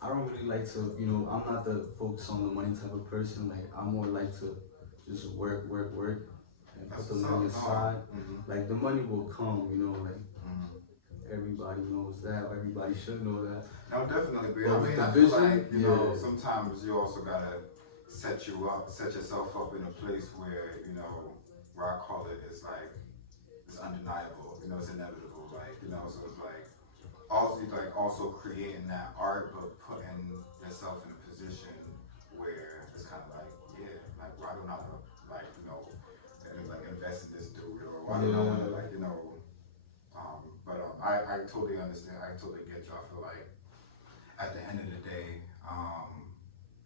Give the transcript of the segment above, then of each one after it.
I don't really like to, I'm not the focus on the money type of person. Like I more like to just work, and That's put the what's money up. No. aside. Like the money will come, like Mm-hmm. everybody knows that. Or everybody should know that. No, definitely. But But I with mean, the I feel vision, like yeah, sometimes you also gotta set yourself up in a place where where I call it is like it's undeniable. It's inevitable. Like so it's also creating that art, but putting yourself in a position where it's kind of like like why don't I like like invest in this dude or why don't I want to yeah, I totally understand. I totally get you. I feel like at the end of the day,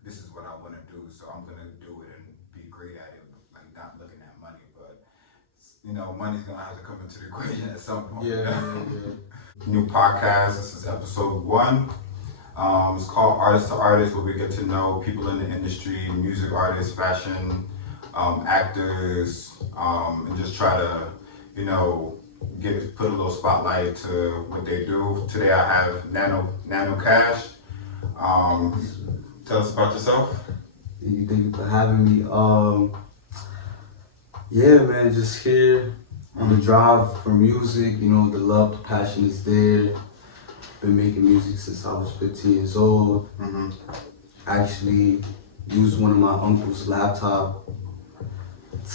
this is what I want to do, so I'm gonna do it and be great at it. Like not looking at money, but money's gonna have to come into the equation at some point. yeah, yeah, yeah. New podcast. This is episode one. It's called Artist to Artist, where we get to know people in the industry, music artists, fashion actors, and just try to, you know, put a little spotlight to what they do. Today I have Nano Cash. Um, Tell us about yourself. Thank you for having me. Yeah, man, just here on the Mm-hmm. drive for music. The love, the passion is there. Been making music since I was 15 years old. Mm-hmm. Actually, used one of my uncle's laptop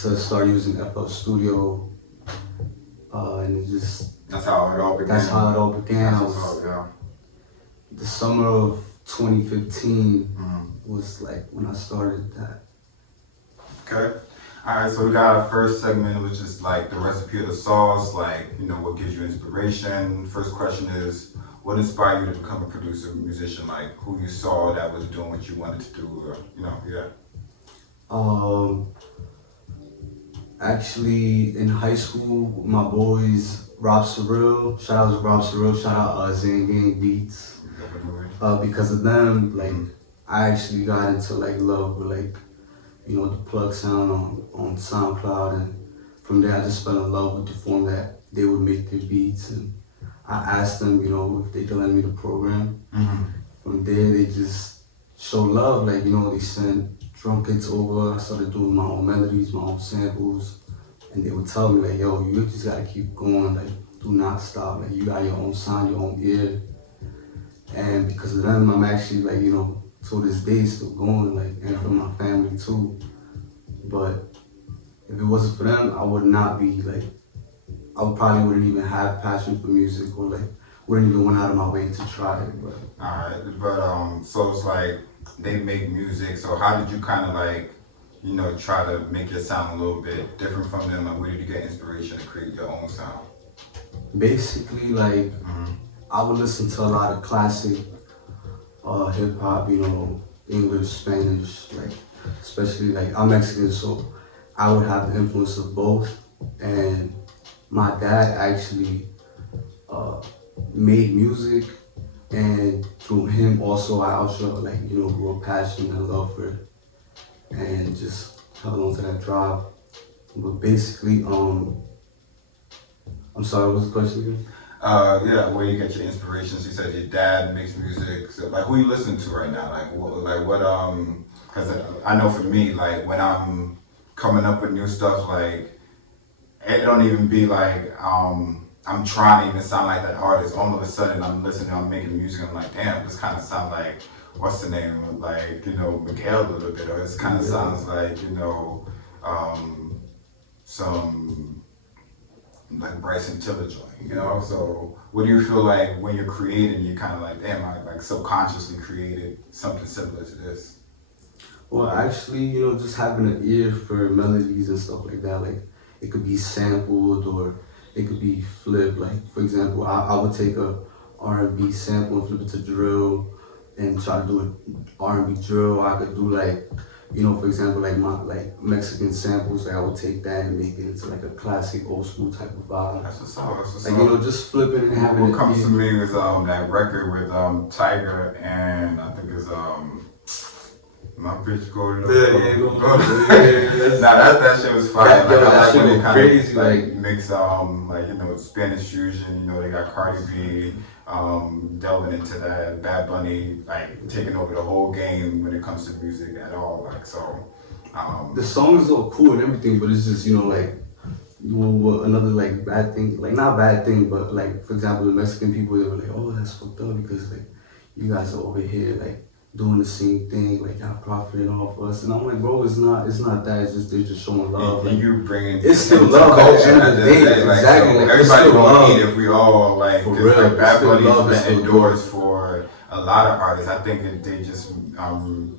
to start using FL Studio, and it just That's how it all that's how began. it all began. That's I what's up, was yeah. the summer of 2015 Mm-hmm. was like when I started that. Okay. All right, so we got our first segment, which is like the recipe of the sauce, like, what gives you inspiration. First question is, what inspired you to become a producer, musician? Like, who you saw that was doing what you wanted to do, or, yeah. Um, Actually, in high school, my boys, Rob Surreal, shout out to Rob Surreal, shout out Zane Gang Beats. Good movie. Because of them, like, Mm-hmm. I actually got into like love with like, the plug sound on SoundCloud, and from there I just fell in love with the form that they would make their beats, and I asked them, if they could lend me the program. Mm-hmm. From there, they just show love, like, they sent drum kits over. I started doing my own melodies, my own samples, and they would tell me like, yo, you just gotta keep going, like, do not stop, like, you got your own sound, your own ear. And because of them, I'm actually like, to this day still going, like, and for my family too. But if it wasn't for them, I would not be like, I probably wouldn't even have passion for music, or like wouldn't even went out of my way to try it. But All right, but so it's like they make music. So how did you kind of like, try to make your sound a little bit different from them? Like, where did you get inspiration to create your own sound? basically, like, Mm-hmm. I would listen to a lot of classic hip hop, English, Spanish, like, especially like I'm Mexican, so I would have the influence of both. And my dad actually uh, made music, and through him also I also like grew a passion and love for it, and just held on to that drive. But basically, I'm sorry, what's the question again? Yeah, where you get your inspirations? You said your dad makes music. So, like, who you listen to right now? Because I know for me, like, when I'm coming up with new stuff, like, it don't even be like, I'm trying to even sound like that artist. All of a sudden, I'm listening, I'm making music, I'm like, damn, this kind of sound like, what's the name? Like, Miguel a little bit, or this kind of Yeah. sounds like, some like Bryson Tiller joint, So what do you feel like when you're creating, you kind of like, damn, I like subconsciously created something similar to this? Well, actually, just having an ear for melodies and stuff like that, like it could be sampled or it could be flipped. Like for example, I would take a R&B sample and flip it to drill and try to do an R&B drill. I could do like, for example, like my like Mexican samples. Like I would take that and make it into like a classic old school type of vibe. That's what's up. That's what's Like up. just flipping and having What an comes to ear. me is that record with Tiger and I think it's My bitch go to Yeah, that shit was fire. Like, I like when they kind crazy, of like mix like you know Spanish fusion. You know they got Cardi B delving into that, Bad Bunny like taking over the whole game when it comes to music at all. Like so, the songs are cool and everything, but it's just like another like bad thing, like not bad thing, but like for example, the Mexican people they were like, oh that's fucked up because like you guys are over here like doing the same thing, like y'all profiting off us, and I'm like, bro, it's not that. It's just they're just showing love. and you bringing it's still love at the end of the day. Like, exactly. So like, everybody gonna eat if we all like, for real. Like Bad Bunny's been met doors for a lot of artists. I think that they just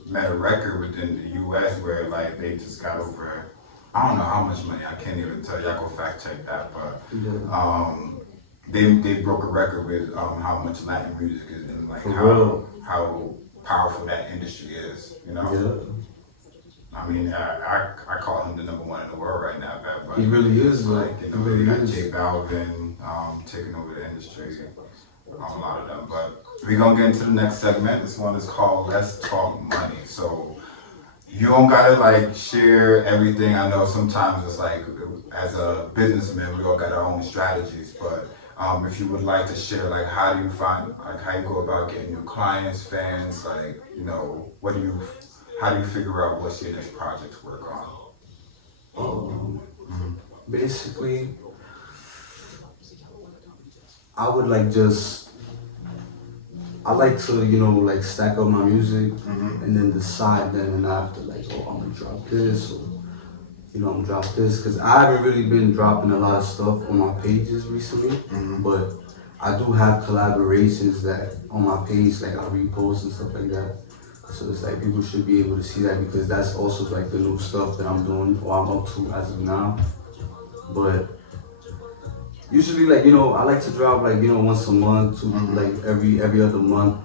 met a record within the U.S. where like they just got over. I don't know how much money. I can't even tell. Y'all go fact check that, but they broke a record with how much Latin music is and like how powerful that industry is. You know. Yeah. I mean, I call him the number one in the world right now, Bad Bunny. He really is, like you know, really they got is. J Balvin taking over the industry, a lot of them. But we're gonna get into the next segment. This one is called Let's Talk Money. So you don't gotta like share everything. I know sometimes it's like as a businessman, we all got our own strategies, but if you would like to share, like how do you find, like how you go about getting new clients, fans, like you know, how do you figure out what's your next project to work on? Basically, I would like I like to, like stack up my music and then decide then and after, like, oh, I'm gonna drop this or, I'm gonna drop this. Because I haven't really been dropping a lot of stuff on my pages recently, but I do have collaborations that on my page, like I repost and stuff like that. So it's like people should be able to see that because that's also like the new stuff that I'm doing or I'm up to as of now. But usually, like, I like to drop like, once a month to like every other month,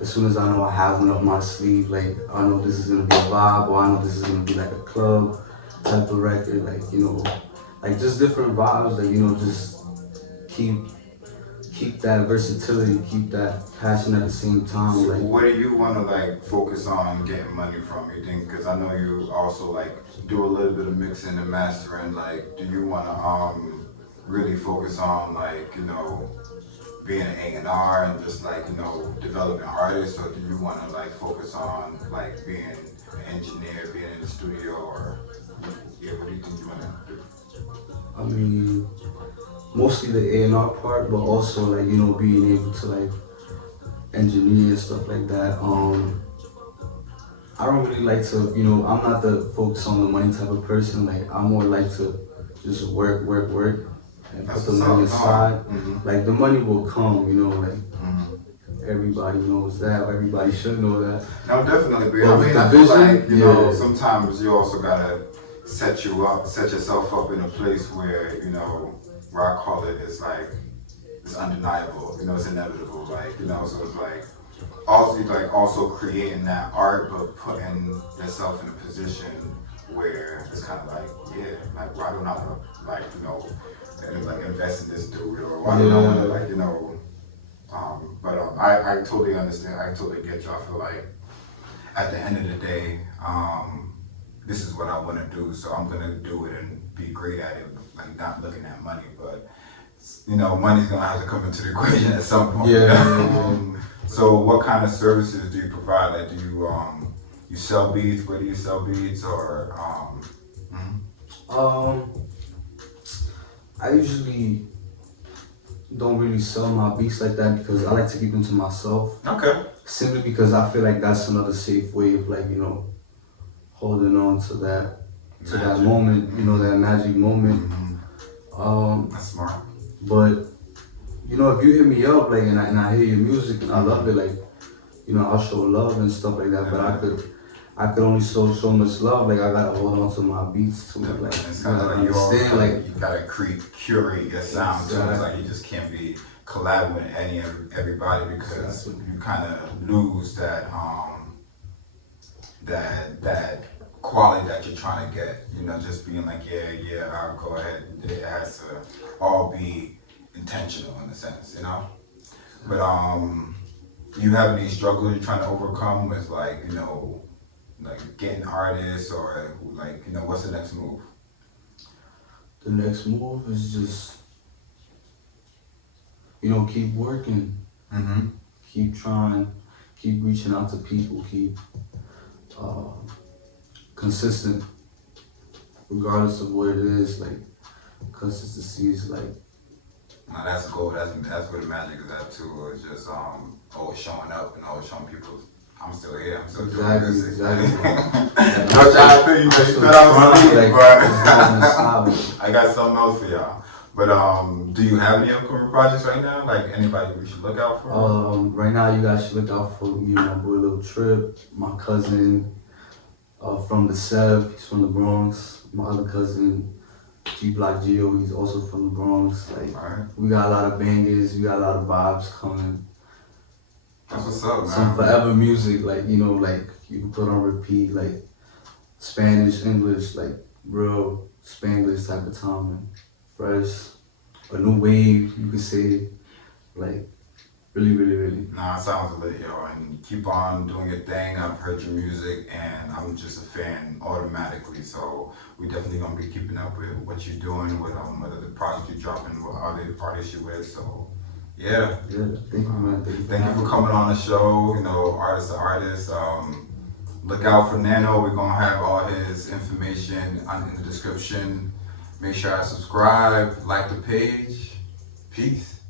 as soon as I know I have one up my sleeve, like I know this is gonna be a vibe or I know this is gonna be like a club type of record, like, like just different vibes that, just keep that versatility, keep that passion at the same time. So like, what do you want to like focus on getting money from? You think? Because I know you also like do a little bit of mixing and mastering. Like, do you want to really focus on like being an A&R and just like developing artists, or do you want to like focus on like being an engineer, being in the studio, or what do you think you want to do? I mean, mostly the A&R part, but also like being able to like engineer and stuff like that. I don't really like to, I'm not the focus on the money type of person. Like I more like to just work, and put the money aside. Like the money will come, like everybody knows that. Everybody should know that. No, definitely. But I mean, I feel like sometimes you also gotta set yourself up in a place where where I call it, it's like it's undeniable. It's inevitable. Like so it's like also creating that art, but putting yourself in a position where it's kind of like like why don't I like like invest in this dude, or why don't I want to like but I totally understand. I totally get you. I feel like at the end of the day, this is what I want to do, so I'm gonna do it and be great at it. Like not looking at money, but money's gonna have to come into the equation at some point. So what kind of services do you provide? Like do you sell beats? Where do you sell beats? Or I usually don't really sell my beats like that because I like to keep them to myself. Okay. Simply because I feel like that's another safe way of like, holding on to that moment, that magic moment. That's smart. But if you hit me up like and I hear your music and I love it, like, I'll show love and stuff like that. But I could only show so much love. Like I gotta hold on to my beats too. Like it's kind of like you gotta curate your sound too. It's like you just can't be collabing with everybody because you kind of lose that that quality that you're trying to get. Just being like I'll go ahead. It has to all be intentional in a sense, But Do you have any struggles you're trying to overcome with like, you know, like getting artists or like, you know, what's the next move? The next move is just, you know, keep working, Mm-hmm. keep trying, keep reaching out to people, keep uh, consistent, regardless of what it is. Like consistency is like Now that's gold. That's where the magic is at too. It's just always showing up and always showing people I'm still here. I'm still doing this. exactly. No trying to you said I'm asleep, but I got something else for y'all. But do you have any upcoming projects right now? Like anybody we should look out for? Right now, you guys should look out for me and my boy Lil Trip, my cousin from the Sev, he's from the Bronx. My other cousin G Block Geo, he's also from the Bronx. Like Alright. we got a lot of bangers, we got a lot of vibes coming. That's what's up, man. Some forever music, like you know, like you can put on repeat, like Spanish, English, like real Spanglish type of timing, fresh, a new wave, you could say, like really. Nah, it sounds lit, yo, and keep on doing your thing. I've heard your music, and I'm just a fan automatically. So we definitely gonna be keeping up with what you're doing, with whether the project you're dropping, what other artists you're with. So yeah, Yeah, thank you, man. thank you for coming on the show. You know, artist to artist. Look out for Nano. We're gonna have all his information in the description. Make sure I subscribe, like the page. Peace.